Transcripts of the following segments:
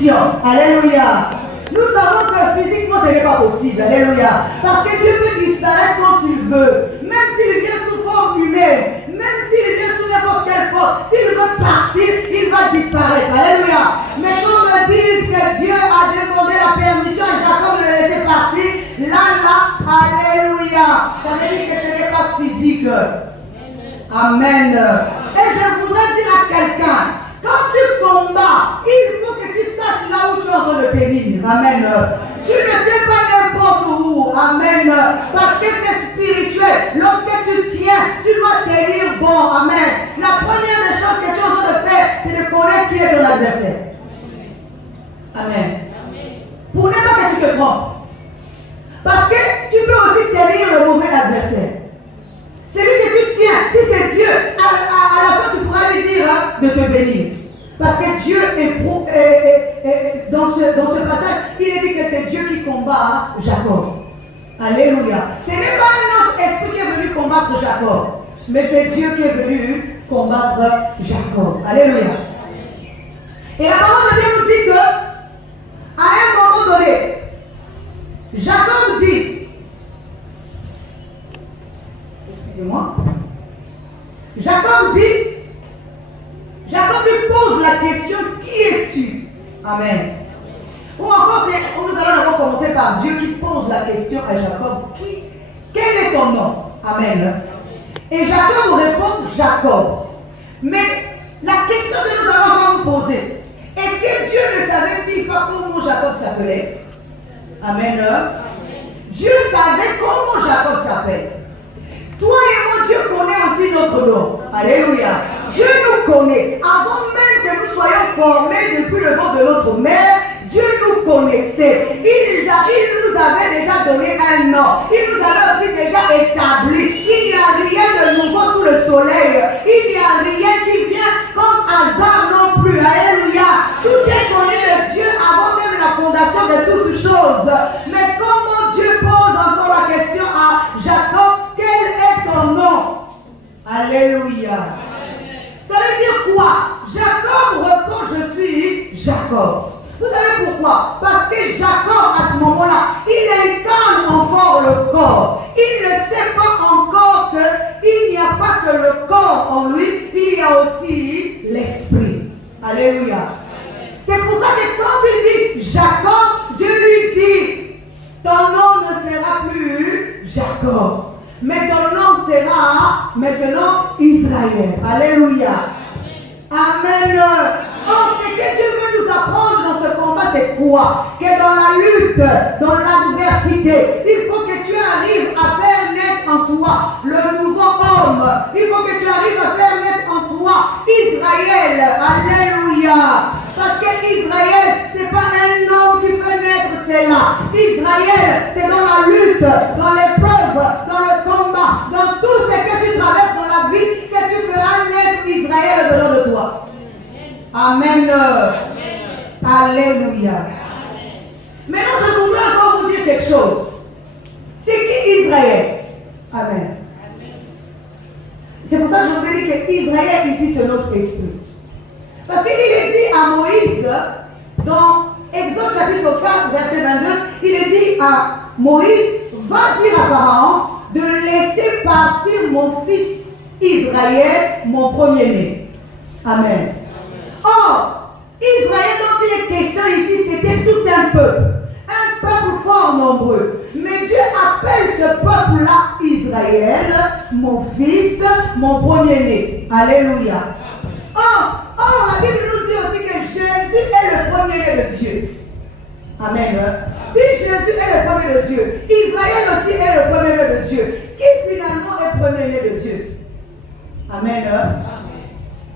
perdition. Alléluia. Nous savons que physiquement ce n'est pas possible. Alléluia. Parce que Dieu peut disparaître quand il veut. Même s'il vient sous forme humaine, même s'il vient sous n'importe quelle forme, s'il veut partir, il va disparaître. Alléluia. Mais qu'on me dise que Dieu a demandé la permission à Jacob de le laisser partir, alléluia. Ça veut dire que ce n'est pas physique. Amen. Et je voudrais dire à quelqu'un, quand tu combats, il faut que tu saches là où tu es en train de périr. Amen. Tu ne sais pas n'importe où. Amen. Parce que c'est spirituel. Lorsque tu tiens, tu dois tenir bon. Amen. La première des choses que tu es en train de faire, c'est de connaître qui est ton adversaire. Amen. Pour ne pas que tu te trompes. Parce que tu peux aussi tenir le mauvais adversaire. Celui que tu tiens, si c'est Dieu, à la fin tu pourras lui dire de te bénir. Parce que Dieu est dans ce passage, il est dit que c'est Dieu qui combat Jacob. Alléluia. Ce n'est pas un autre esprit qui est venu combattre Jacob, mais c'est Dieu qui est venu combattre Jacob. Alléluia. Et la parole de Dieu nous dit que, à un moment donné, Jacob dit, excusez-moi, Jacob lui pose la question, qui es-tu? Amen. Ou encore, nous allons d'abord commencer par Dieu qui pose la question à Jacob, quel est ton nom? Amen. Et Jacob répond, Jacob. Mais la question que nous allons nous poser, est-ce que Dieu ne savait-il pas comment Jacob s'appelait? Amen. Dieu savait comment Jacob s'appelle. Toi et moi, Dieu connaît aussi notre nom. Alléluia. Dieu nous connaît. Avant même que nous soyons formés depuis le ventre de notre mère, Dieu nous connaissait. Il nous avait déjà donné un nom. Il nous avait aussi déjà établi. Il n'y a rien de nouveau sous le soleil. Il n'y a rien qui vient comme hasard non plus. Alléluia. Tout est connu de Dieu avant même la fondation de toutes choses. Mais comment Dieu pose encore la question à Jacob, quel est ton nom? Alléluia. Ça veut dire quoi? Jacob répond, je suis Jacob. Vous savez pourquoi? Parce que Jacob, à ce moment-là, il incarne encore le corps. Il ne sait pas encore qu'il n'y a pas que le corps en lui, il y a aussi l'esprit. Alléluia. C'est pour ça que quand il dit Jacob, Dieu lui dit, ton nom ne sera plus Jacob, mais ton nom sera maintenant Israël. Alléluia. Amen. Or, ce que Dieu veut nous apprendre dans ce combat, c'est quoi? Que dans la lutte, dans l'adversité, il faut que tu arrives à faire naître en toi le nouveau homme. Il faut que tu arrives à faire naître en toi Israël. Alléluia. Parce que Israël, ce n'est pas un homme qui fait naître cela. Israël, c'est dans la lutte, dans l'épreuve, dans le combat, dans tout ce que tu traverses dans la vie, que tu feras naître Israël dedans de toi. Amen. Alléluia. Maintenant, je voudrais encore vous dire quelque chose. C'est qui Israël? Amen. C'est pour ça que je vous ai dit que Israël ici, c'est notre esprit. Parce qu'il est dit à Moïse, dans Exode chapitre 4, verset 22, il est dit à Moïse, va dire à Pharaon de laisser partir mon fils Israël, mon premier-né. Amen. Or, Israël dont il est question ici, c'était tout un peuple fort nombreux. Mais Dieu appelle ce peuple-là Israël, mon fils, mon premier-né. Alléluia. Or, la Bible nous dit aussi que Jésus est le premier-né de Dieu. Amen. Si Jésus est le premier de Dieu, Israël aussi est le premier-né de Dieu. Qui finalement est premier-né de Dieu? Amen.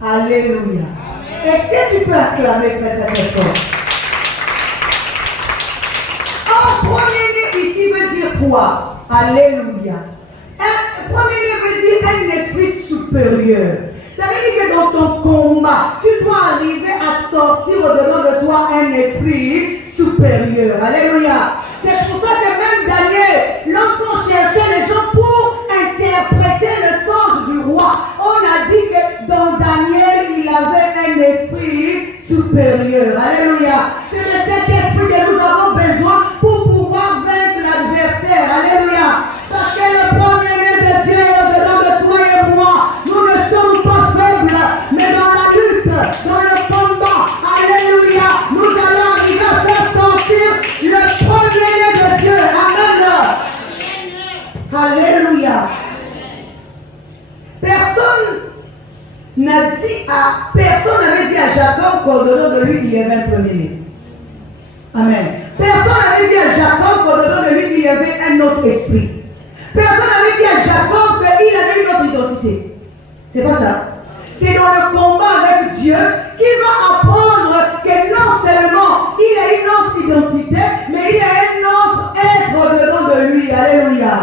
Alléluia. Est-ce que tu peux acclamer très fort? Or, premier-né ici veut dire quoi? Alléluia. Premier-né veut dire un esprit supérieur. Ça veut dire que dans ton combat, tu dois arriver à sortir au-dedans de toi un esprit supérieur. Alléluia. C'est pour ça que même Daniel, lorsqu'on cherchait les gens pour interpréter le songe du roi, on a dit que dans Daniel, il avait un esprit supérieur. supérieur. Alléluia. C'est de cet esprit que nous avons besoin pour pouvoir vaincre l'adversaire. Alléluia. Parce que le premier-né de Dieu est au-dedans de toi et moi. Nous ne sommes pas faibles, mais dans la lutte, dans le combat, alléluia, nous allons arriver à faire sortir le premier-né de Dieu. Amen. Alléluia. Personne n'avait dit à Jacob qu'au-dedans de lui, il y avait un premier-né. Amen. Personne n'avait dit à Jacob qu'au-dedans de lui, il y avait un autre esprit. Personne n'avait dit à Jacob qu'il avait une autre identité. C'est pas ça. C'est dans le combat avec Dieu qu'il va apprendre que non seulement il a une autre identité, mais il a un autre être au-dedans de lui. Alléluia.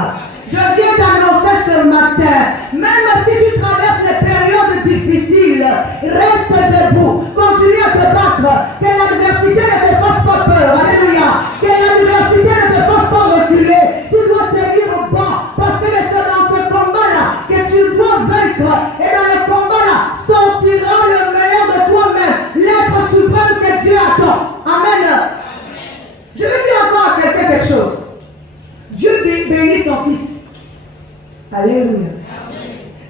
Je viens t'annoncer ce matin, même si tu traverses les périodes difficiles, reste debout, continue à te battre, que l'adversité ne te fasse pas peur, alléluia, que l'adversité ne te fasse pas reculer, tu dois tenir au banc, parce que c'est dans ce combat-là que tu dois vaincre, et dans le combat-là sortira le meilleur de toi-même, l'être suprême que Dieu attend. Amen. Je vais dire encore à quelqu'un quelque chose. Dieu bénit son fils. Alléluia.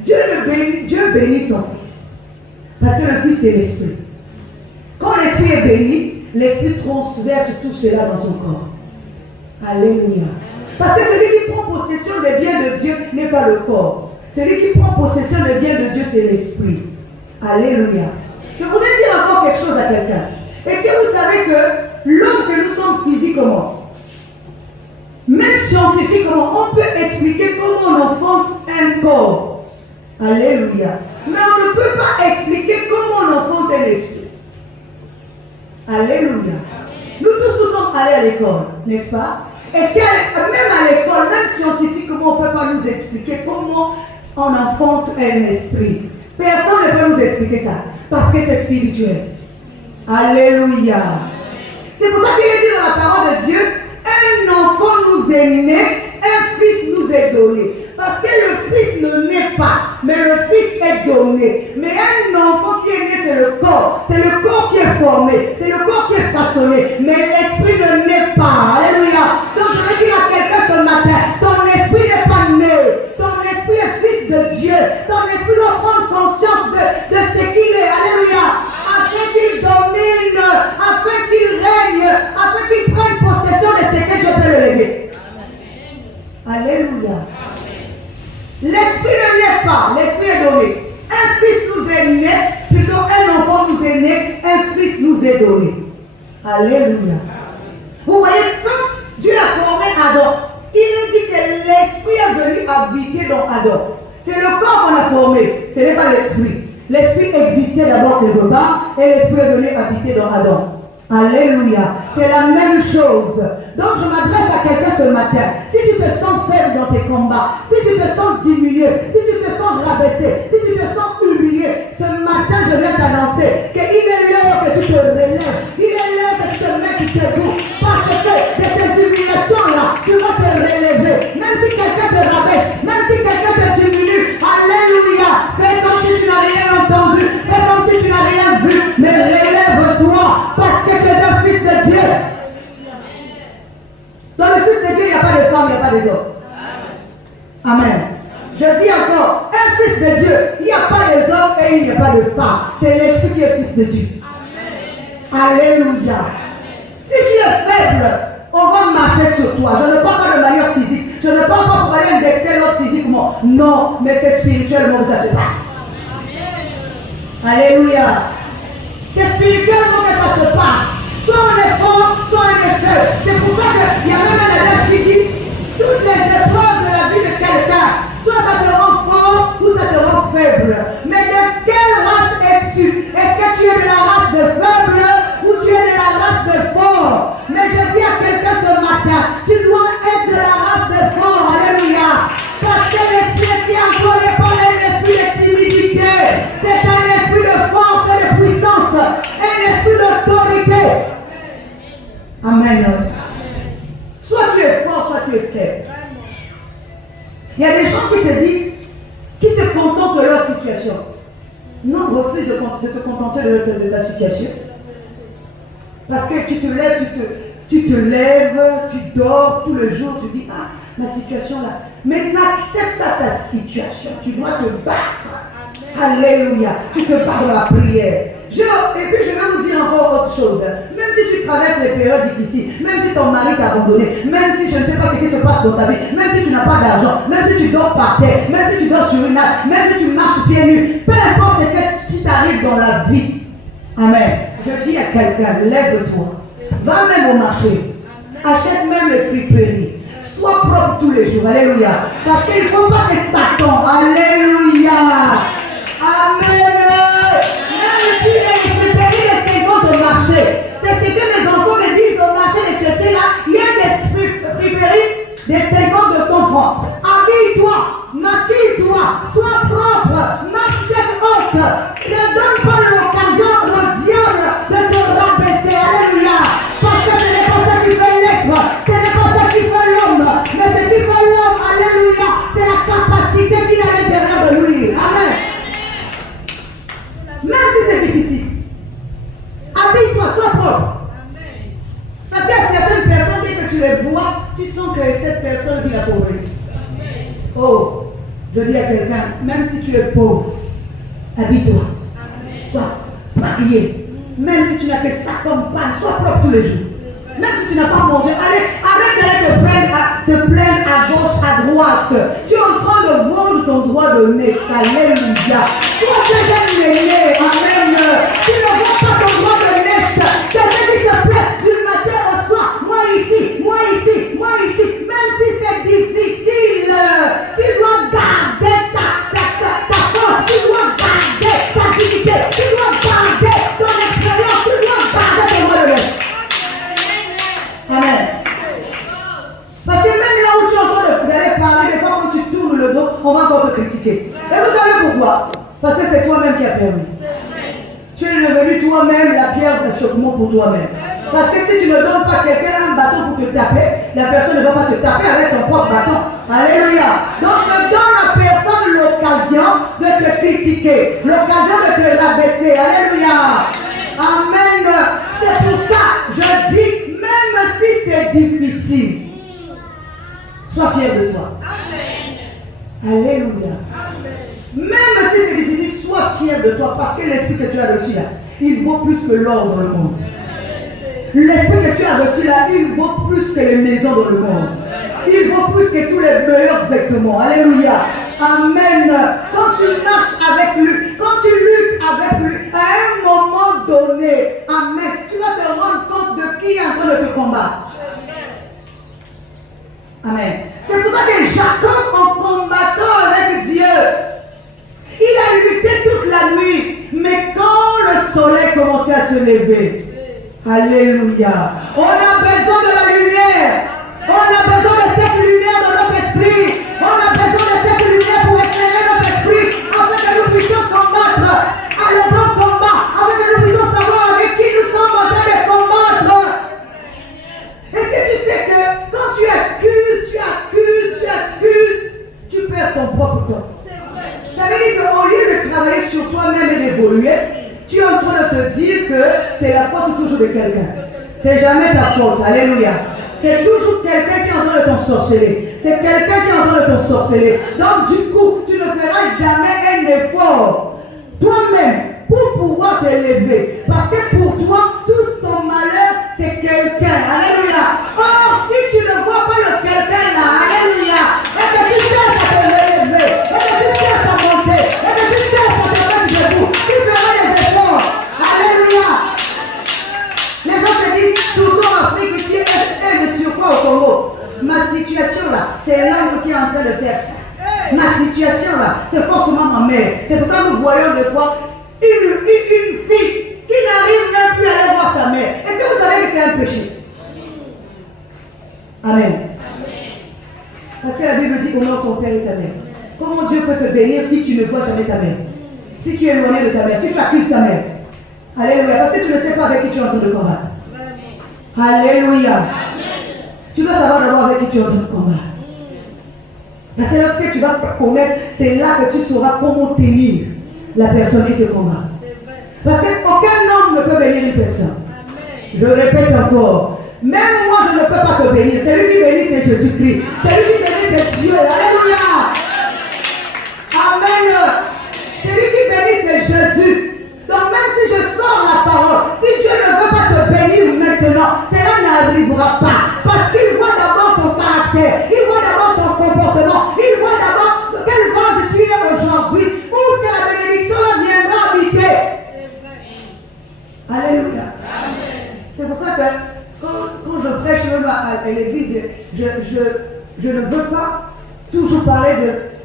Dieu bénit son fils. Parce que le fils est l'esprit. Quand l'esprit est béni, l'esprit transverse tout cela dans son corps. Alléluia. Parce que celui qui prend possession des biens de Dieu n'est pas le corps. Celui qui prend possession des biens de Dieu, c'est l'esprit. Alléluia. Je voudrais dire encore quelque chose à quelqu'un. Est-ce que vous savez que l'homme que nous sommes physiquement, même scientifiquement, on peut expliquer comment on enfante un corps. Alléluia. Mais on ne peut pas expliquer comment on enfante un esprit. Alléluia. Nous tous nous sommes allés à l'école, n'est-ce pas? Est-ce que même à l'école, même scientifiquement, on ne peut pas nous expliquer comment on enfante un esprit? Personne ne peut nous expliquer ça. Parce que c'est spirituel. Alléluia. C'est pour ça qu'il est dit dans la parole de Dieu, un enfant nous est né, un fils nous est donné. Parce que le fils ne naît pas, mais le fils est donné. Mais un enfant qui est né, c'est le corps. C'est le corps qui est formé, c'est le corps qui est façonné. Mais l'esprit ne naît pas. Alléluia. Donc je vais dire à quelqu'un ce matin, ton esprit n'est pas né. Ton esprit est fils de Dieu. Ton esprit doit prendre conscience de ce qu'il est. Alléluia. Afin qu'il domine, afin qu'il règne, afin qu'il prenne possession de ce que Dieu peut le léguer. Alléluia. L'esprit ne naît pas, l'esprit est donné. Un fils nous est né, plutôt un enfant nous est né, un fils nous est donné. Alléluia. Vous voyez, quand Dieu a formé Adam, il nous dit que l'esprit est venu habiter dans Adam. C'est le corps qu'on a formé, ce n'est pas l'esprit. L'esprit existait d'abord quelque part et l'esprit est venu habiter dans Adam. Alléluia. C'est la même chose. Donc je m'adresse à quelqu'un ce matin. Si tu te sens faible dans tes combats, si tu te sens diminué, si tu te sens rabaissé, si tu te sens humilié, ce matin je viens t'annoncer qu'il est l'heure que tu te relèves. Il est l'heure que tu te mettes debout. Parce que de tes humiliations-là, tu vas te relever. Même si quelqu'un te rabaisse, même si quelqu'un te diminue, alléluia. Fais comme si tu n'as rien entendu, fais comme si tu n'as rien vu, mais relève-toi parce que tu es un fils de Dieu. Dans le fils de Dieu, il n'y a pas de femme, il n'y a pas de hommes. Amen. Je dis encore, un fils de Dieu, il n'y a pas de hommes et il n'y a pas de femmes. C'est l'esprit qui est fils de Dieu. Amen. Alléluia. Si tu es faible, on va marcher sur toi. Je ne parle pas de manière physique. Je ne parle pas pour aller indexer l'autre physiquement. Non, mais c'est spirituellement que ça se passe. Alléluia. C'est spirituellement que ça se passe. Soit on est fort, soit on est faible. C'est pour ça qu'il y a même un adage qui dit toutes les épreuves de la vie de quelqu'un, soit ça te rend fort ou ça te rend faible. Mais de quelle race es-tu? Est-ce que tu es de la race de faible ou tu es de la race de fort? Mais je dis à quelqu'un ce matin, tu dois être de la race de fort. Alléluia. Parce que l'esprit qui en toi n'est pas un esprit de timidité. C'est un esprit de force et de puissance. Un esprit d'autorité. Amen. Soit tu es fort, soit tu es faible. Il y a des gens qui se disent, qui se contentent de leur situation. Non, refuse de te contenter de ta situation. Parce que tu te lèves, tu dors tout le jour, tu dis, ah, ma situation là. Mais n'accepte pas ta situation. Tu dois te battre. Alléluia. Tu te bats dans la prière. Et puis je vais vous dire encore autre chose. Même si tu traverses les périodes difficiles, même si ton mari t'a abandonné, même si je ne sais pas ce qui se passe dans ta vie, même si tu n'as pas d'argent, même si tu dors par terre, même si tu dors sur une natte, même si tu marches pieds nus, peu importe ce qui t'arrive dans la vie. Amen. Je dis à quelqu'un, lève-toi. Va même au marché. Achète même les friperies. Sois propre tous les jours. Alléluia. Parce qu'il ne faut pas que Satan. Alléluia. Amen. Même si les friperies, les 50 au marché. C'est ce que mes enfants me disent au marché de Tchétché là. Il y a des friperies des 50 de 100 francs. Habille-toi. Maquille-toi. Sois propre. Marche tête haute. Ne donne pas l'occasion au diable de te rabaisser. Alléluia. Parce que ce n'est pas ça qui fait l'être. Ce n'est pas ça qui fait l'homme. Mais ce qui fait l'homme, alléluia, c'est la capacité qu'il a à l'intérieur de lui. Amen. Même si c'est difficile. Habille-toi, sois propre. Parce qu'il y a certaines personnes, dès que tu les vois, tu sens que cette personne vit la pauvreté. Oh, je dis à quelqu'un, même si tu es pauvre, habille-toi. Sois marié. Même si tu n'as que ça comme pain, sois propre tous les jours. Même si tu n'as pas mangé, allez, arrête d'aller te plaindre à gauche, à droite. Tu es en train de vendre ton droit de naissance. Alléluia. Sois quelqu'un d'aimé. Amen. Tu ne vends pas ton droit de naissance. Quelqu'un qui se plaît du matin au soir. Moi ici, moi ici, moi ici. Même si c'est difficile, tu dois garder ta force. Tu dois garder ta dignité. Tu dois garder ton expérience. Tu dois garder ton droit de naissance. Amen. Parce que même là où tu es en train d'aller parler, des fois quand tu tournes le dos, on va encore te critiquer. Et vous savez pourquoi? Parce que c'est toi-même qui as permis. Tu es devenu toi-même la pierre d'achoppement pour toi-même. Parce que si tu ne donnes pas quelqu'un un bâton pour te taper, la personne ne va pas te taper avec ton propre bâton. Alléluia. Donc ne donne à personne l'occasion de te critiquer, l'occasion de te rabaisser. Alléluia. Amen. C'est pour ça, je dis, même si c'est difficile, sois fier de toi. Amen. Alléluia. Amen. Même si c'est difficile, sois fier de toi parce que l'esprit que tu as reçu là, il vaut plus que l'or dans le monde. L'esprit que tu as reçu là, il vaut plus que les maisons dans le monde. Il vaut plus que tous les meilleurs vêtements. Alléluia. Amen. Quand tu marches avec lui, quand tu luttes avec lui, à un moment donné, amen, tu vas te rendre compte de qui est en train de te combattre. Amen. C'est pour ça que Jacob, en combattant avec Dieu, il a lutté toute la nuit. Mais quand le soleil commençait à se lever, alléluia, on a besoin de la lumière. On a besoin de cette lumière dans notre esprit. On a besoin de cette lumière pour éclairer notre esprit, afin que nous puissions combattre à le bon combat, afin que nous puissions savoir avec qui nous sommes en train de combattre. Est-ce que tu sais que quand tu accuses, tu perds ton propre temps. Ça veut dire qu'au lieu de travailler sur toi-même et d'évoluer, tu es en train de te dire que c'est la faute toujours de quelqu'un. C'est jamais ta faute. Alléluia. C'est toujours quelqu'un qui est en train de t'ensorceler. C'est quelqu'un qui est en train de t'ensorceler. Donc du coup, tu ne feras jamais un effort toi-même pour pouvoir t'élever. Parce que pour toi, tout ton malheur, c'est quelqu'un. Alléluia. Or, si tu ne vois pas le quelqu'un là, alléluia, et que tu cherches à te lever, et que tu cherches à monter, et que tu cherches à te mettre debout, tu feras des efforts. Alléluia. Les gens se disent, surtout en Afrique, ici, et de surcroît au Congo, ma situation là, c'est l'homme qui est en train de faire ça. Ma situation là, c'est forcément ma mère. C'est pour ça que nous voyons des fois une fille qui n'arrive même plus à aller voir sa mère. Est-ce que vous savez que c'est un péché? Amen. Parce que la Bible dit honore ton père et ta mère. Comment Dieu peut te bénir si tu ne vois jamais ta mère? Si tu es éloigné de ta mère, si tu accuses ta mère. Alléluia. Parce que tu ne sais pas avec qui tu es en train de combattre. Alléluia. Tu dois savoir d'abord avec qui tu es en train de combattre. Parce que lorsque tu vas connaître, c'est là que tu sauras comment tenir la personne qui te combat. Parce qu'aucun homme ne peut bénir une personne. Je répète encore. Même moi, je ne peux pas te bénir. Celui qui bénit, c'est Jésus-Christ. Celui qui bénit, c'est Dieu. Alléluia. Amen. Celui qui bénit, c'est Jésus. Donc même si je sors la parole, si Dieu ne veut pas te bénir maintenant, cela n'arrivera pas. Parce qu'il voit d'abord ton caractère, il voit d'abord ton comportement, il voit d'abord quel vase tu es aujourd'hui, où est-ce que la bénédiction viendra habiter. Alléluia. C'est pour ça que quand je prêche même à l'église, je ne veux pas toujours parler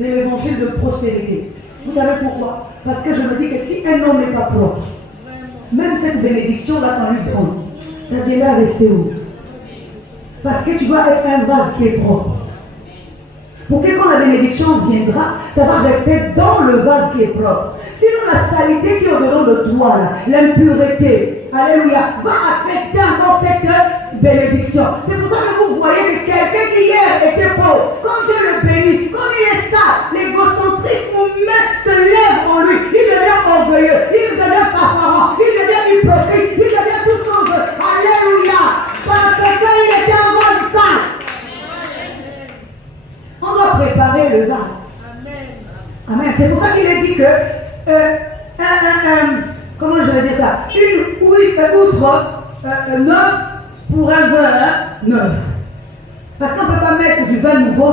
de l'évangile de prospérité. Vous savez pourquoi? Parce que je me dis que si un homme n'est pas propre, même cette bénédiction-là qu'on lui donne, ça viendra rester où? Parce que tu dois être un vase qui est propre. Pour que quand la bénédiction viendra, ça va rester dans le vase qui est propre. Sinon la saleté qui est au-dedans de toi, l'impureté, alléluia, va affecter encore cette bénédiction. C'est pour ça que vous voyez que quelqu'un qui hier était pauvre, quand Dieu le bénit, comme il est sale, l'égocentrisme humain se lève en lui. Il devient orgueilleux, il devient fanfaron, il devient hypocrite, il devient tout ce qu'on veut. Alléluia, parce qu'il était avant sale. On doit préparer le vase. Amen. C'est pour ça qu'il est dit que comment je vais dire ça? Une outre neuve pour un vin neuf. Parce qu'on ne peut pas mettre du vin nouveau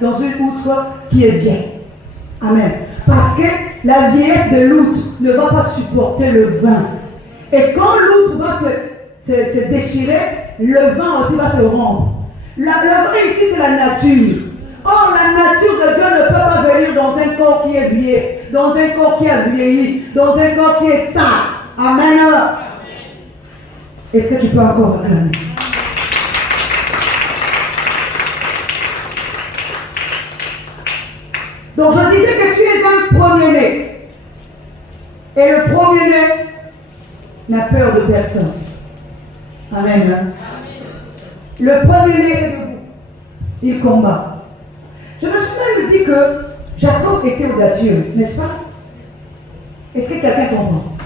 dans une outre qui est vieille. Amen. Parce que la vieillesse de l'outre ne va pas supporter le vin. Et quand l'outre va se déchirer, le vin aussi va se rompre. Le vrai ici, c'est la nature. Or, la nature de Dieu ne peut pas venir dans un corps qui est vieilli, dans un corps qui a vieilli, dans un corps qui est sale. Amen. Est-ce que tu peux encore acclamer? Donc, je disais que tu es un premier-né. Et le premier-né n'a peur de personne. Amen. Le premier-né est debout. Il combat. Je me suis même dit que Jacob était audacieux, n'est-ce pas? Est-ce que quelqu'un comprend?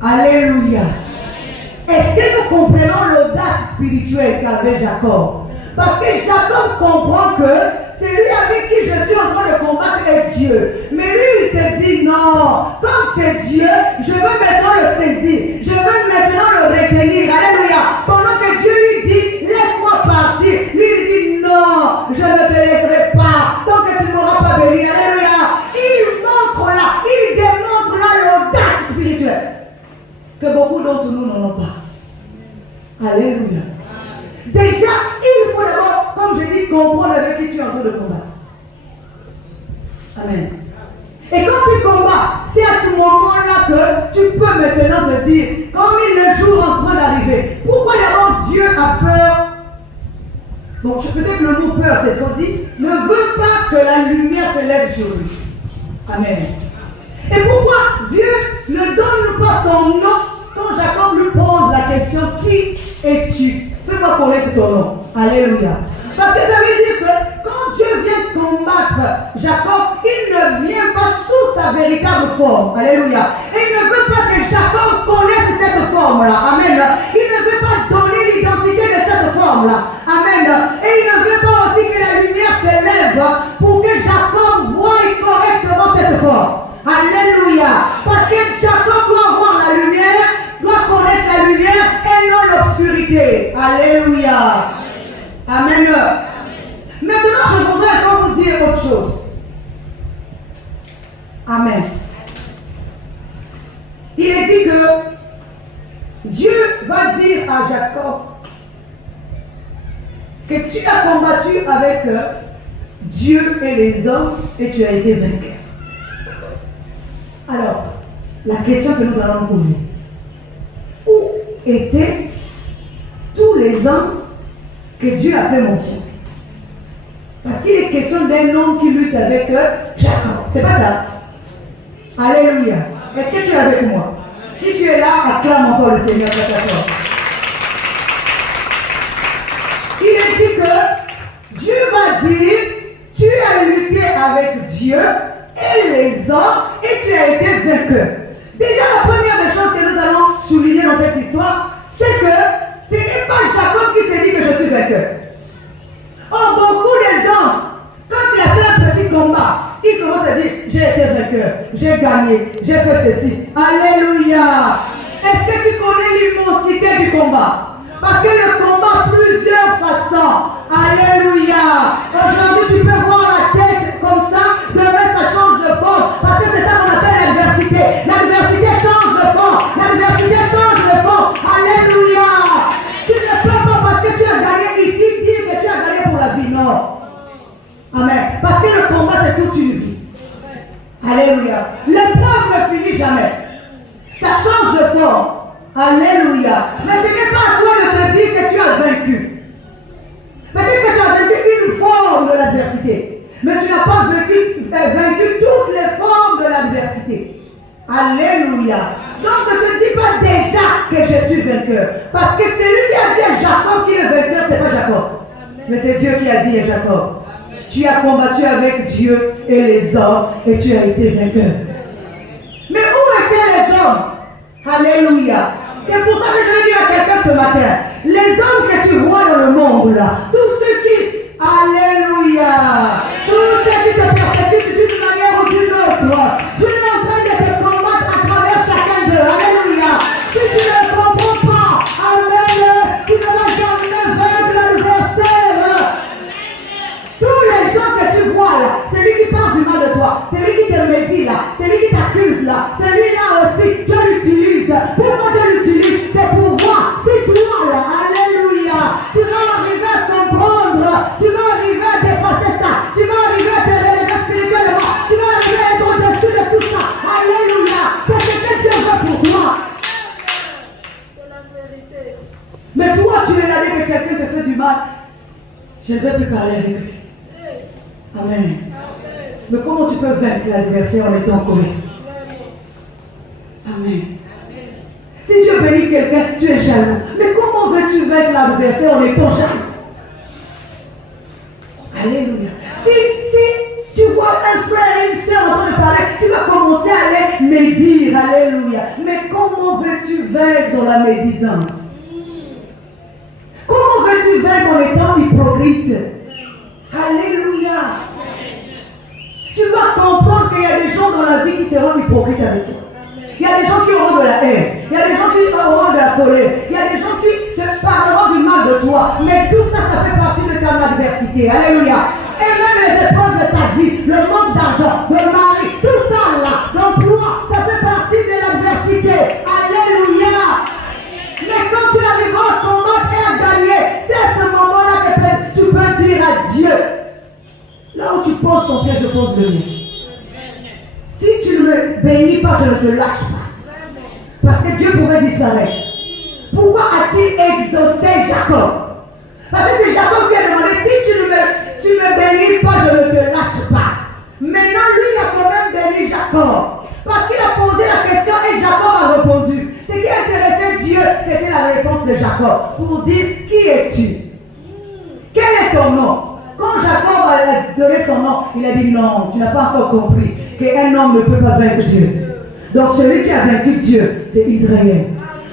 Alléluia. Est-ce que nous comprenons l'audace spirituelle qu'avait Jacob? Parce que Jacob comprend que c'est lui avec qui je suis en train de combattre est Dieu. Mais lui, il s'est dit non, comme c'est Dieu, je veux maintenant le saisir. Je veux maintenant le retenir. Alléluia. Pendant que Dieu lui dit, laisse-moi partir. Lui, il dit non, je ne te laisserai pas. Tant que tu ne m'auras pas béni. Alléluia. Il montre là, il démontre là l'audace spirituelle que beaucoup d'entre nous n'en ont pas. Alléluia. Déjà, il faut d'abord, comme je dis, comprendre avec qui tu es en train de combattre. Amen. Et quand tu combats, c'est à ce moment-là que tu peux maintenant te dire, comme il est le jour en train d'arriver, pourquoi d'abord Dieu a peur? Bon, peut-être le mot peur, c'est qu'on dit, ne veut pas que la lumière se lève sur lui. Amen. Et pourquoi Dieu ne donne pas son nom quand Jacob lui pose la question, qui es-tu? Fais-moi connaître ton nom. Alléluia. Parce que ça veut dire que quand Dieu vient combattre Jacob, il ne vient pas sous sa véritable forme. Alléluia. Et il ne veut pas que Jacob connaisse cette forme-là. Amen. Il ne veut pas donner l'identité de cette forme-là. Amen. Et il ne veut pas aussi que la lumière s'élève pour que Jacob voie correctement cette forme. Alléluia. Parce que Jacob doit voir la lumière, doit connaître la lumière et non l'obscurité. Alléluia. Amen. Maintenant, je voudrais encore vous dire autre chose. Amen. Il est dit que Dieu va dire à Jacob que tu as combattu avec Dieu et les hommes et tu as été vainqueur. Alors, la question que nous allons poser, où étaient tous les hommes que Dieu a fait mention? Parce qu'il est question d'un homme qui lutte avec Jacob. C'est pas ça? Alléluia. Est-ce que tu es avec moi? Si tu es là, acclame encore le Seigneur pour ta foi. Il est dit que Dieu va dire, tu as lutté avec Dieu et les hommes et tu as été vainqueur. Déjà, la première des choses que nous allons souligner dans cette histoire, j'ai gagné, j'ai fait ceci. Alléluia. Est-ce que tu connais l'immensité du combat? Parce que le combat a plusieurs façons. Alléluia. Aujourd'hui, tu peux voir la tête comme ça. Demain, ça change de forme. Parce que c'est ça qu'on appelle l'adversité. L'adversité change de forme. L'adversité change de forme. Alléluia. Tu ne peux pas parce que tu as gagné ici dire que tu as gagné pour la vie. Non. Amen. Parce que le combat, c'est toute une vie. Alléluia. L'épreuve ne finit jamais. Ça change de forme. Alléluia. Mais ce n'est pas à toi de te dire que tu as vaincu. Peut-être que tu as vaincu une forme de l'adversité. Mais tu n'as pas vaincu toutes les formes de l'adversité. Alléluia. Donc ne te dis pas déjà que je suis vainqueur. Parce que celui qui a dit à Jacob qu'il est vainqueur, ce n'est pas Jacob. Mais c'est Dieu qui a dit à Jacob. Tu as combattu avec Dieu et les hommes et tu as été vainqueur. Mais où étaient les hommes? Alléluia. C'est pour ça que je vais dire à quelqu'un ce matin. Les hommes que tu vois dans le monde là, tous ceux qui, alléluia, tous ceux qui te persécutent d'une manière ou d'une autre, Dieu est en train de te combattre à travers chacun d'eux. Alléluia. Si tu ne comprends pas, amen, tu ne vas jamais vaincre l'adversaire. Tous les gens que tu vois là, celui qui parle du mal de toi, celui qui te médit là, celui qui t'accuse là, celui-là aussi, Dieu l'utilise. Pourquoi Dieu l'utilise? C'est pour voir. Si toi là, alléluia, tu vas arriver à comprendre, tu vas arriver à dépasser ça, tu vas arriver à te relever spirituellement, tu vas arriver à être au-dessus de tout ça. Alléluia. C'est ce que Dieu veut pour toi. C'est la vérité. Mais toi, tu es là que quelqu'un te fait du mal. Je ne vais plus parler avec lui. Amen. Mais comment tu peux vaincre l'adversaire en étant en colère? Amen. Si Dieu bénit quelqu'un, tu es jaloux. Mais comment veux-tu vaincre l'adversaire en étant jaloux? Alléluia. Si tu vois un frère et une soeur en train de parler, tu vas commencer à les médire. Alléluia. Mais comment veux-tu vaincre dans la médisance? Comment veux-tu vaincre en étant hypocrite? Alléluia. Tu vas comprendre qu'il y a des gens dans la vie qui seront hypocrites avec toi. Il y a des gens qui auront de la haine. Il y a des gens qui auront de la colère. Il y a des gens qui te parleront du mal de toi. Mais tout ça, ça fait partie de ta adversité. Alléluia. Et même les épreuves de ta vie, le manque d'argent, de mari, tout ça là, l'emploi, ça fait partie de l'adversité. Alléluia. Mais quand tu arriveras à combattre et à gagner, c'est à ce moment-là que tu peux dire à Dieu. Là où tu poses ton pied, je pose le mien. Si tu ne me bénis pas, je ne te lâche pas. Parce que Dieu pouvait disparaître. Pourquoi a-t-il exaucé Jacob? Parce que c'est Jacob qui a demandé, si tu me bénis pas, je ne te lâche pas. Maintenant, lui, il a quand même béni Jacob. Parce qu'il a posé la question et Jacob a répondu. Ce qui intéressait Dieu, c'était la réponse de Jacob. Pour dire, qui es-tu? Quel est ton nom? Quand Jacob a donné son nom, il a dit non, tu n'as pas encore compris qu'un homme ne peut pas vaincre Dieu. Donc celui qui a vaincu Dieu, c'est Israël.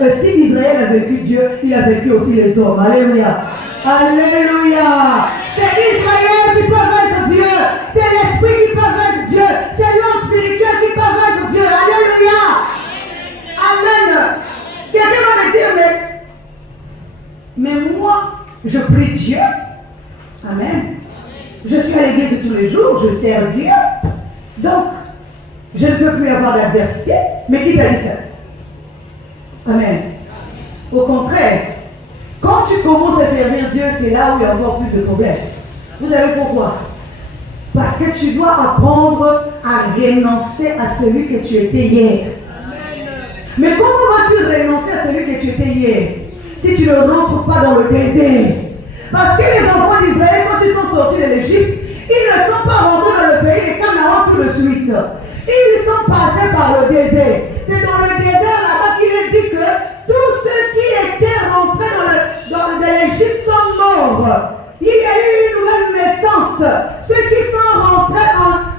Et si Israël a vaincu Dieu, il a vaincu aussi les hommes. Alléluia. Alléluia. C'est Israël qui peut vaincre Dieu. C'est l'esprit qui peut vaincre Dieu. C'est l'homme spirituel qui peut vaincre Dieu. Alléluia. Amen. Quelqu'un va me dire, mais moi, je prie Dieu. Amen. Je suis à l'église tous les jours, je sers Dieu. Donc, je ne peux plus avoir d'adversité. Mais qui t'a dit ça? Amen. Au contraire, quand tu commences à servir Dieu, c'est là où il y a encore plus de problèmes. Vous savez pourquoi? Parce que tu dois apprendre à renoncer à celui que tu étais hier. Amen. Mais comment vas-tu renoncer à celui que tu étais hier si tu ne rentres pas dans le désert? Parce que les enfants d'Israël, quand ils sont sortis de l'Égypte, ils ne sont pas rentrés dans le pays de Canaan tout de suite. Ils sont passés par le désert. C'est dans le désert là-bas qu'il est dit que tous ceux qui étaient rentrés dans l'Égypte sont morts. Il y a eu une nouvelle naissance. Ceux qui sont rentrés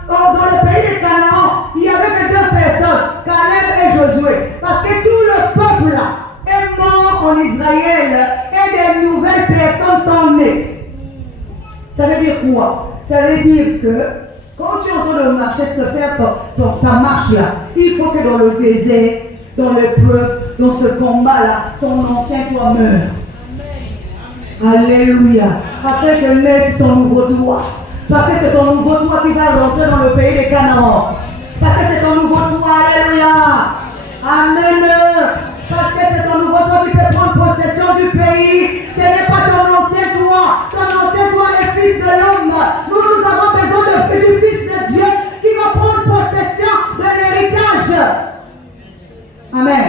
dans le pays de Canaan, il n'y avait que deux personnes, Caleb et Josué. Parce que tout le peuple là est mort en Israël et des nouvelles personnes sont nées. Ça veut dire quoi? Ça veut dire que Quand tu es en train de marcher, de faire ta marche là, il faut que dans le désert, dans l'épreuve, dans ce combat-là, ton ancien toi meure. Alléluia. Afin que naisse ton nouveau toi. Parce que c'est ton nouveau toi qui va rentrer dans le pays des Canaan. Parce que c'est ton nouveau toi. Alléluia. Amen. Parce que c'est ton nouveau toi qui peut prendre possession du pays. Ce n'est pas ton ancien toi. Ton ancien toi est fils de l'homme. Nous avons besoin du fils de Dieu qui va prendre possession de l'héritage. Amen.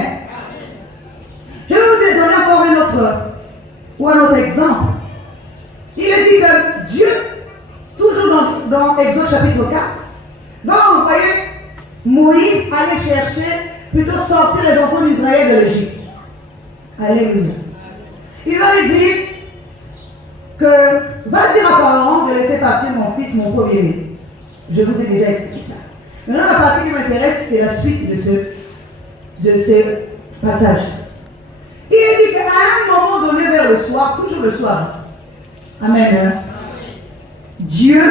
Je vous ai donné encore un autre exemple. Il est dit que Dieu, toujours dans Exode chapitre 4, va envoyer Moïse aller chercher, plutôt sortir les enfants d'Israël de l'Égypte. Alléluia. Il va lui dire que va dire à Pharaon de laisser partir mon fils, mon premier-né. Je vous ai déjà expliqué ça. Maintenant, la partie qui m'intéresse, c'est la suite de ce passage. Il est dit qu'à un moment donné, vers le soir, toujours le soir, Amen, Dieu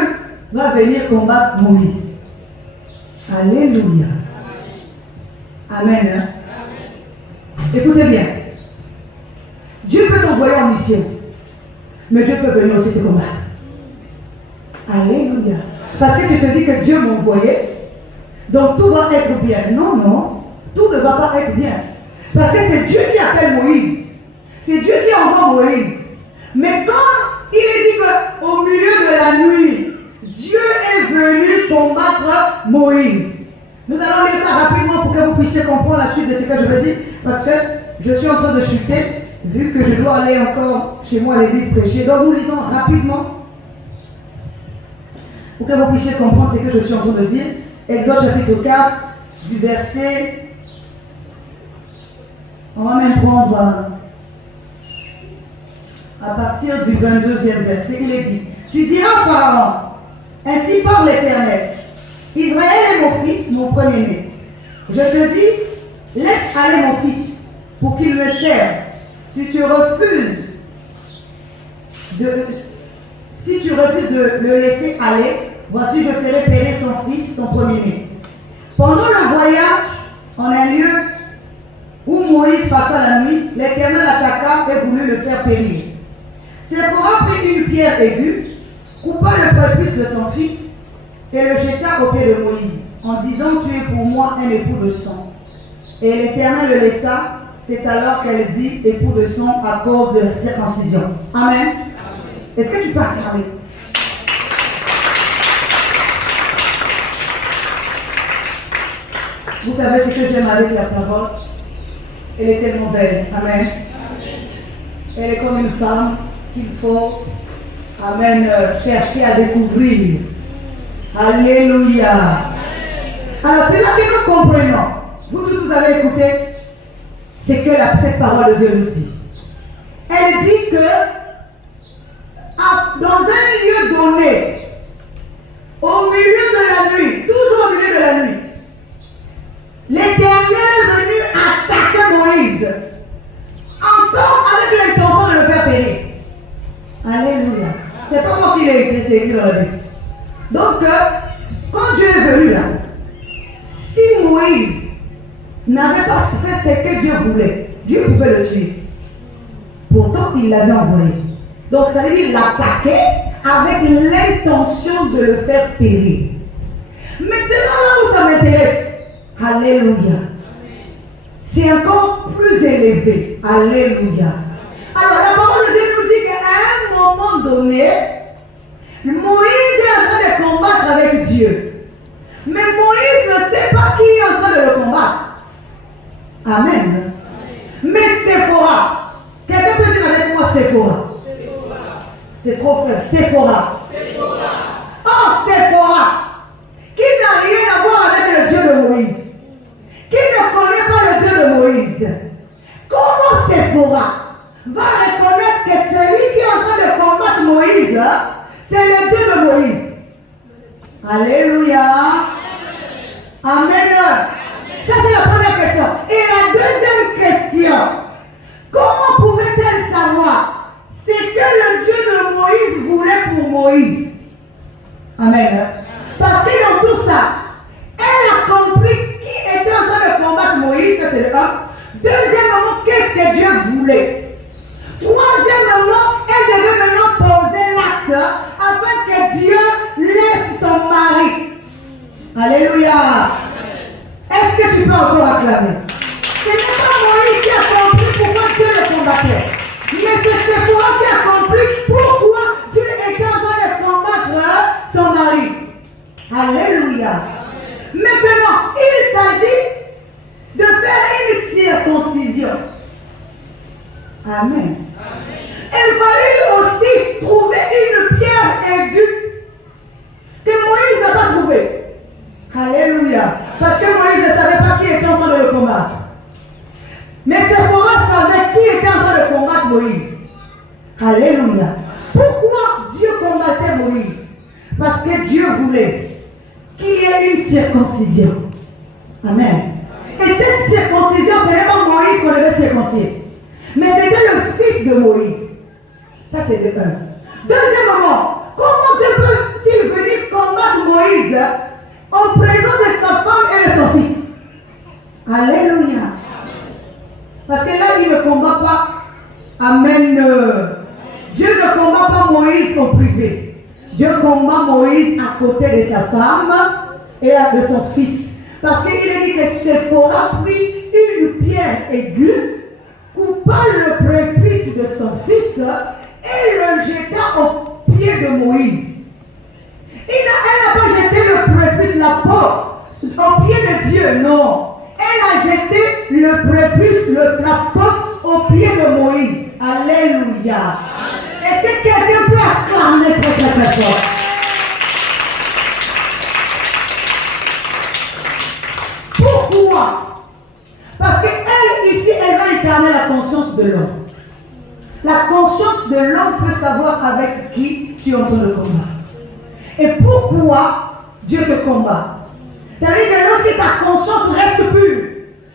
va venir combattre Moïse. Alléluia. Amen. Écoutez bien. Dieu peut t'envoyer en mission, mais Dieu peut venir aussi te combattre. Alléluia. Parce que tu te dis que Dieu m'a envoyé, donc tout va être bien. Non, non, tout ne va pas être bien. Parce que c'est Dieu qui appelle Moïse. C'est Dieu qui envoie Moïse. Mais quand il est dit qu'au milieu de la nuit, Dieu est venu combattre Moïse. Nous allons lire ça rapidement pour que vous puissiez comprendre la suite de ce que je veux dire. Parce que je suis en train de chuter, vu que je dois aller encore chez moi à l'église prêcher. Donc nous lisons rapidement pour que vous puissiez comprendre ce que je suis en train de dire. Exode chapitre 4, du verset... On va même prendre à partir du 22e verset. Il est dit, tu diras Pharaon, ainsi parle l'Éternel, Israël est mon fils, mon premier-né. Je te dis, laisse aller mon fils pour qu'il me serve. Si tu refuses de le laisser aller, voici je ferai périr ton fils, ton premier-né. Pendant le voyage, en un lieu où Moïse passa la nuit, l'Éternel attaqua et voulut le faire périr. Séphora prit une pierre aiguë, coupa le prépuce de son fils et le jeta au pied de Moïse, en disant, tu es pour moi un époux de sang. Et l'Éternel le laissa, c'est alors qu'elle dit, époux de sang à cause de la circoncision. Amen. Est-ce que tu peux acclamer? Vous savez ce que j'aime avec la parole? Elle est tellement belle. Amen. Elle est comme une femme qu'il faut, amen, chercher à découvrir. Alléluia. Alors c'est là que nous comprenons. Vous tous vous avez écouté ce que cette parole de Dieu nous dit. Elle dit que dans un lieu donné, au milieu de la nuit, toujours au milieu de la nuit, l'Éternel est venu attaquer Moïse, encore avec l'intention de le faire périr. Alléluia. C'est pas moi qui l'ai écrit, c'est écrit dans la Bible. Donc, quand Dieu est venu là, si Moïse n'avait pas fait ce que Dieu voulait, Dieu pouvait le tuer. Pourtant, il l'avait envoyé. Donc, ça veut dire l'attaquer avec l'intention de le faire périr. Maintenant, là où ça m'intéresse, alléluia, c'est encore plus élevé. Alléluia. Alors, la parole de Dieu nous dit qu'à un moment donné, Moïse est en train de combattre avec Dieu. Mais Moïse ne sait pas qui est en train de le combattre. Amen. Mais Séphora. Quelqu'un peut dire avec moi Séphora? C'est trop faible. Séphora. Oh, Séphora, qui n'a rien à voir avec le Dieu de Moïse, qui ne connaît pas le Dieu de Moïse. Comment Séphora va reconnaître que celui qui est en train de combattre Moïse, c'est le Dieu de Moïse? Alléluia. Amen. Ça, c'est la première question. Et la deuxième question, comment pouvait-elle savoir ce que le Dieu de Moïse voulait pour Moïse? Amen. Parce que dans tout ça, elle a compris qui était en train de combattre Moïse, ça c'est le 1. Deuxièmement, qu'est-ce que Dieu voulait. Troisièmement, elle devait maintenant poser l'acte afin que Dieu laisse son mari. Alléluia. Est-ce que tu peux encore acclamer? Ce n'est pas Moïse qui a compris pourquoi Dieu le combattait. Mais c'est Séphora qui a compris pourquoi Dieu était en train de combattre son mari. Alléluia. Maintenant, il s'agit de faire une circoncision. Amen. Il fallait aussi trouver une pierre aiguë que Moïse n'a pas trouvée. Alléluia. Parce que Moïse ne savait pas qui était en train de le combattre. Mais Séphora savait qui était en train de combattre Moïse. Alléluia. Pourquoi Dieu combattait Moïse? Parce que Dieu voulait qu'il y ait une circoncision. Amen. Et cette circoncision, ce n'est pas Moïse qu'on devait circoncire. Mais c'était le fils de Moïse. Ça, c'est le 1. Deuxièmement, comment Dieu peut-il venir combattre Moïse en présence de sa femme et de son fils? Alléluia. Parce que là, il ne combat pas. Amen. Dieu ne combat pas Moïse en privé. Dieu combat Moïse à côté de sa femme et de son fils. Parce qu'il a dit que Séphora prit une pierre aiguë, coupa le prépuce de son fils et le jeta au pied de Moïse. Elle n'a pas jeté le prépuce, la peau, au pied de Dieu, non. Elle a jeté le prépuce, la peau au pied de Moïse. Alléluia. Est-ce que quelqu'un peut acclamer très très très fort? Pourquoi? Parce qu'elle, ici, elle va incarner la conscience de l'homme. La conscience de l'homme peut savoir avec qui tu es en train de combattre. Et pourquoi Dieu te combat? C'est-à-dire que lorsque ta conscience reste pure,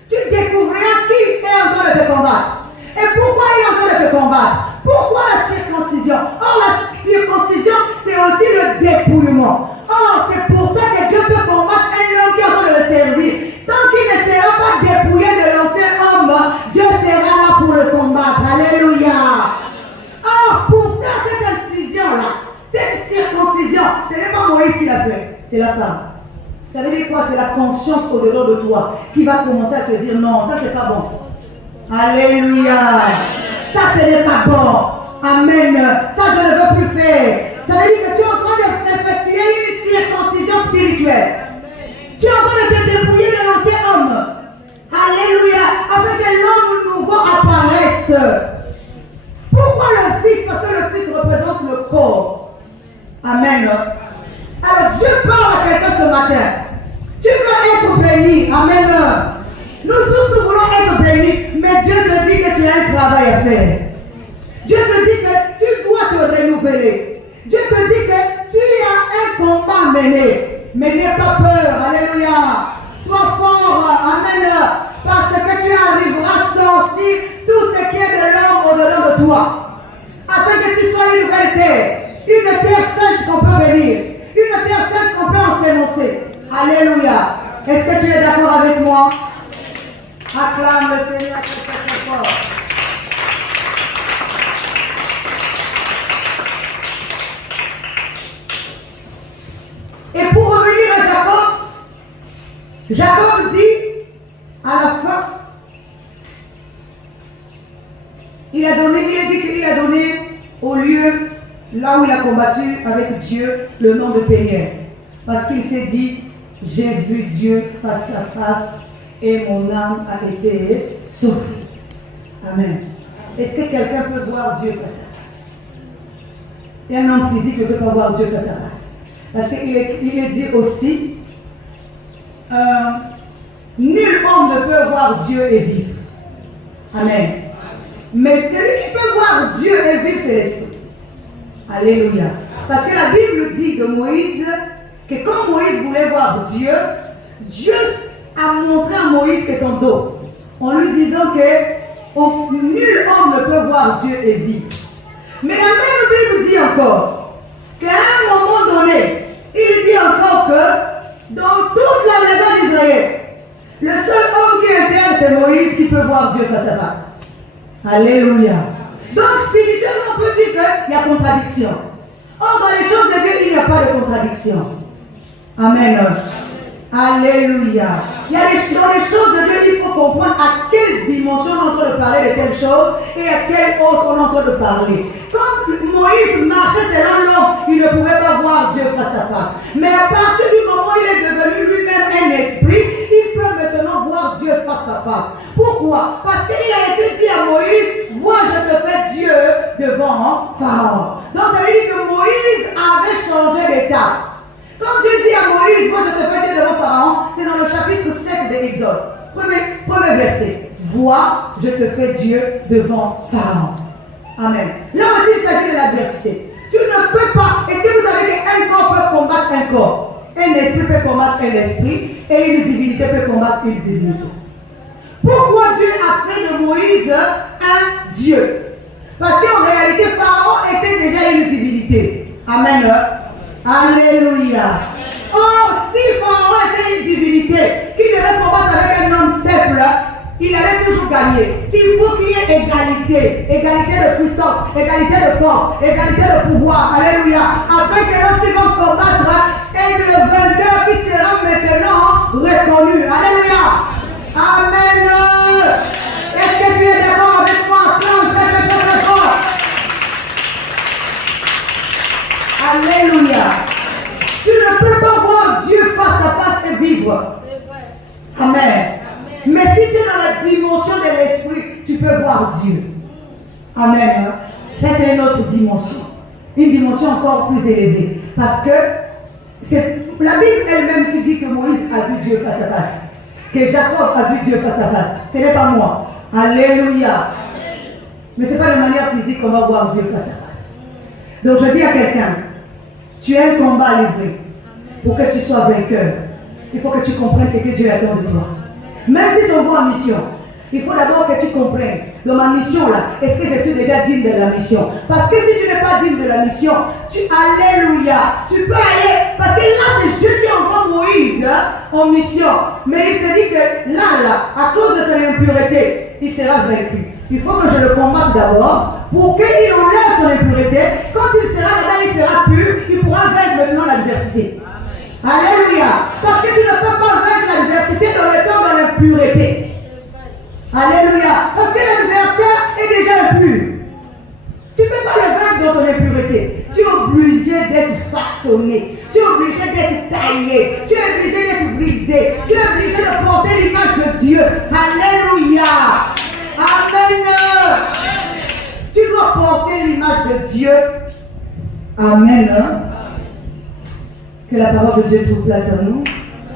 tu découvriras qui est en train de te combattre. Et pourquoi il est en train de te combattre? Pourquoi la circoncision? Or, la circoncision, c'est aussi le dépouillement. Or, c'est pour ça que Dieu peut combattre un homme qui est en train de le servir. Tant qu'il ne sera pas dépouillé de l'ancien homme, Dieu sera là pour le combattre. Alléluia. Or, pour faire cette incision-là, cette circoncision, ce n'est pas Moïse qui l'a fait, c'est la femme. Ça veut dire quoi? C'est la conscience au-delà de toi qui va commencer à te dire non, ça c'est pas bon. Alléluia. Ça ce n'est pas bon. Amen. Ça je ne veux plus faire. Ça veut dire que tu es en train d'effectuer une circoncision spirituelle. Tu es en train de te dépouiller de l'ancien homme. Alléluia. Afin que l'homme nouveau apparaisse. Pourquoi le Fils? Parce que le Fils représente le corps. Amen. Alors Dieu parle à quelqu'un ce matin. Tu veux être béni. Amen. Nous tous nous voulons être bénis. Mais Dieu te dit que tu as un travail à faire. Dieu te dit que tu dois te renouveler. Dieu te dit que tu as un combat à mener. Mais n'aie pas peur. Alléluia. Sois fort. Amen. Parce que tu arriveras à sortir tout ce qui est de l'homme au-delà de toi. Afin que tu sois une nouvelle terre. Une terre sainte qu'on peut bénir. Une terre sainte qu'on peut ensemencer. Alléluia. Est-ce que tu es d'accord avec moi? Acclame le Seigneur très très fort. Et pour revenir à Jacob dit à la fin, il a dit qu'il a donné au lieu là où il a combattu avec Dieu le nom de Péniel. Parce qu'il s'est dit, j'ai vu Dieu face à face et mon âme a été sauvée. Amen. Est-ce que quelqu'un peut voir Dieu face à face? Et un homme physique ne peut pas voir Dieu face à face. Parce qu'il est dit aussi, nul homme ne peut voir Dieu et vivre. Amen. Mais celui qui peut voir Dieu et vivre, c'est l'Esprit. Alléluia. Parce que la Bible dit de Moïse, que quand Moïse voulait voir Dieu, Dieu a montré à Moïse que son dos, en lui disant que nul homme ne peut voir Dieu et vivre. Mais la même Bible dit encore qu'à un moment donné, Il dit encore que dans toute la maison d'Israël, le seul homme qui est interne, c'est Moïse qui peut voir Dieu face à face. Alléluia. Donc spirituellement, on peut dire qu'il y a contradiction. Or, dans les choses de Dieu, il n'y a pas de contradiction. Amen. Alléluia. Dans les choses de Dieu, il faut comprendre à quelle dimension on est en train de parler de telle chose et à quelle autre on est en train de parler. Quand Moïse marchait selon l'homme, il ne pouvait pas voir Dieu face à face. Mais à partir du moment où il est devenu lui-même un esprit, il peut maintenant voir Dieu face à face. Pourquoi? Parce qu'il a été dit à Moïse, vois, je te fais Dieu devant Pharaon. Donc ça veut dire que Moïse avait changé d'état. Quand Dieu dit à Moïse, moi je te fais Dieu devant Pharaon, c'est dans le chapitre 7 de l'Exode. Premier verset. Vois, je te fais Dieu devant Pharaon. Amen. Là aussi, il s'agit de l'adversité. Tu ne peux pas. Est-ce que vous savez qu'un corps peut combattre un corps? Un esprit peut combattre un esprit et une divinité peut combattre une divinité. Pourquoi Dieu a fait de Moïse un Dieu? Parce qu'en réalité, Pharaon était déjà une divinité. Amen. Alléluia. Or, si Pharaon était une divinité qui devait combattre avec un homme simple, il allait toujours gagner. Il faut qu'il y ait égalité. Égalité de puissance, égalité de force, égalité de pouvoir. Alléluia. Afin que lorsqu'ils vont combattre, et le vainqueur qui sera maintenant reconnu. Alléluia. Amen. Est-ce que tu es d'accord avec moi? Acclame très très fort. Alléluia. Tu ne peux pas voir Dieu face à face et vivre. Amen. Mais si tu es dans la dimension de l'esprit, tu peux voir Dieu. Amen. Ça, c'est une autre dimension. Une dimension encore plus élevée. Parce que c'est la Bible elle-même qui dit que Moïse a vu Dieu face à face. Que Jacob a vu Dieu face à face. Ce n'est pas moi. Alléluia. Mais ce n'est pas de manière physique qu'on va voir Dieu face à face. Donc je dis à quelqu'un, tu as un combat à livrer. Pour que tu sois vainqueur, il faut que tu comprennes ce que Dieu attend de toi. Même si tu envoies en mission, il faut d'abord que tu comprennes. Dans ma mission là, est-ce que je suis déjà digne de la mission? Parce que si tu n'es pas digne de la mission, alléluia, tu peux aller. Parce que là, c'est Dieu qui envoie Moïse en mission. Mais il se dit que là, à cause de son impureté, il sera vaincu. Il faut que je le combatte d'abord pour qu'il enlève son impureté. Quand il sera là-bas, il sera pur, il pourra vaincre maintenant l'adversité. Alléluia. Parce que tu ne peux pas vaincre l'adversité dans le temps de l'impureté. Alléluia. Parce que l'adversaire est déjà impur. Tu ne peux pas le vaincre dans ton impureté. Tu es obligé d'être façonné. Tu es obligé d'être taillé. Tu es obligé d'être brisé. Tu es obligé de porter l'image de Dieu. Alléluia. Amen. Tu dois porter l'image de Dieu. Amen. Que la parole de Dieu trouve place en nous.